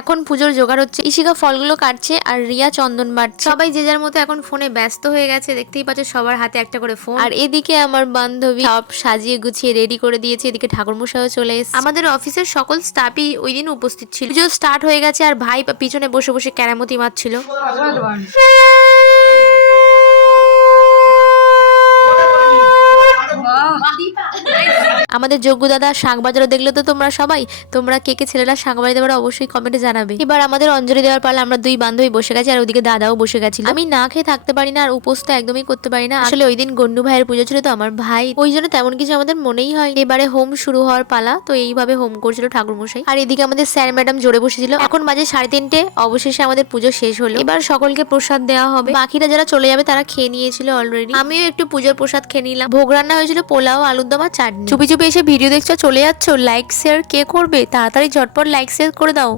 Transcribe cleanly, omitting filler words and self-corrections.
এখন পুজোর জোগাড় হচ্ছে, ইশিকা ফলগুলো কাটছে আর রিয়া চন্দন বাটছে। সবাই যে যার মতো এখন ফোনে ব্যস্ত হয়ে গেছে, দেখতেই পাচ্ছ সবার হাতে একটা করে ফোন। আর এদিকে আমার বান্ধবী সব সাজিয়ে গুছিয়ে রেডি করে দিয়েছে, এদিকে ঠাকুরমশাইও চলে এসেছে। আমাদের অফিসের সকল স্টাফই ওই দিন উপস্থিত ছিল। পুজো স্টার্ট হয়ে গেছে আর ভাই পিছনে বসে বসে কেরামতি মারছিল। আমাদের যোগ্য দাদা শাঁখ বাজারও দেখলে তো তোমরা সবাই, তোমরা কে কে ছেলেরা শাঁখ বাজাতে পারো অবশ্যই কমেন্টে জানাবে। এবার আমাদের অঞ্জলি দেওয়ার পালা, আমরা দুই বান্ধবী বসে গেছি আর ওদিকে দাদাও বসে গেছিল। আমি না খেয়ে থাকতে পারি না আর উপোস তো একদমই করতে পারি না। আসলে ওই দিন গন্ডু ভাইয়ের পুজো ছিল তো আমার ভাই, ওই জন্য তেমন কিছু আমাদের মনেই হয়। এবারে হোম শুরু হওয়ার পালা, তো এইভাবে হোম করছিল ঠাকুরমশাই। আর এদিকে আমাদের স্যার ম্যাডাম জোরে বসেছিল। এখন বাজে 3:30, অবশেষে আমাদের পুজো শেষ হলো। এবার সকলকে প্রসাদ দেওয়া হবে, বাকিরা যারা চলে যাবে তারা খেয়ে নিয়েছিল অলরেডি। আমিও একটু পুজোর প্রসাদ খেয়ে নিলাম। ভোগ রান্না হয়েছিল পোলাও, আলুর দম আর চাটনি। চুপি চুপি এসে ভিডিও দেখছো, চলে যাচ্ছ, লাইক শেয়ার কে করবে? তাড়াতাড়ি ঝটপট লাইক শেয়ার করে দাও।